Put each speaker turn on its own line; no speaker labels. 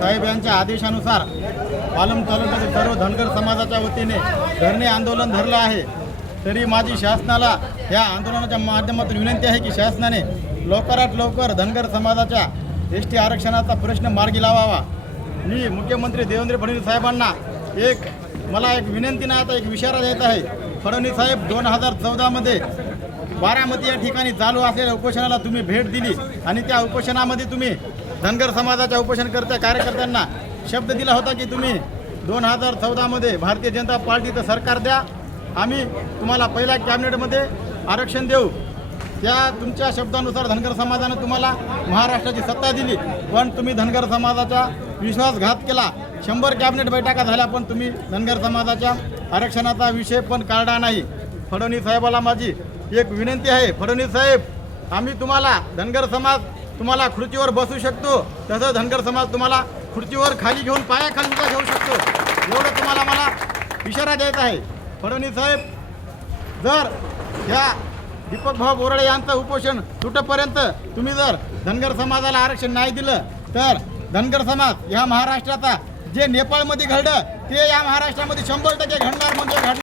साहेब यांच्या आदेशानुसार पालम तालुक्यातील सर्व धनगर समाजाच्या वतीने धरणे आंदोलन धरलं आहे. तरी माझी शासनाला या आंदोलनाच्या माध्यमातून विनंती आहे की शासनाने लवकरात लवकर धनगर समाजाच्या एस टी आरक्षणाचा प्रश्न मार्गी लावावा. मी मुख्यमंत्री देवेंद्र फडणवीस साहेबांना एक मला एक विनंती नाही आता एक विचारा देत आहे. फडणवीस साहेब दोन हजार चौदामध्ये बारामती या ठिकाणी चालू असलेल्या उपोषणाला तुम्ही भेट दिली आणि त्या उपोषणामध्ये तुम्ही धनगर समाजाच्या उपोषणकर्त्या कार्यकर्त्यांना शब्द दिला होता की तुम्ही दोन हजार चौदामध्ये भारतीय जनता पार्टीचं सरकार द्या. आम्ही तुम्हाला पहिल्या कॅबिनेटमध्ये आरक्षण देऊ. त्या तुमच्या शब्दानुसार धनगर समाजानं तुम्हाला महाराष्ट्राची सत्ता दिली. पण तुम्ही धनगर समाजाचा विश्वासघात केला. शंभर कॅबिनेट बैठका झाल्या पण तुम्ही धनगर समाजाच्या आरक्षणाचा विषय पण काढला नाही. फडणवीस साहेबाला माझी एक विनंती आहे फडणवीस साहेब आम्ही तुम्हाला धनगर समाज तुम्हाला खुर्चीवर बसू शकतो तसं धनगर समाज तुम्हाला खुर्चीवर खाली घेऊन पायाखाली सुद्धा घेऊ शकतो. एवढं तुम्हाला मला इशारा द्यायचा आहे. फडणवीस साहेब जर ह्या दीपक भाऊ बोराडे यांचं उपोषण तुटपर्यंत तुम्ही जर धनगर समाजाला आरक्षण नाही दिलं तर धनगर समाज या महाराष्ट्राचा जे नेपाळमध्ये घडलं ते या महाराष्ट्रामध्ये शंभर टक्के घडणार म्हणजे घडणार.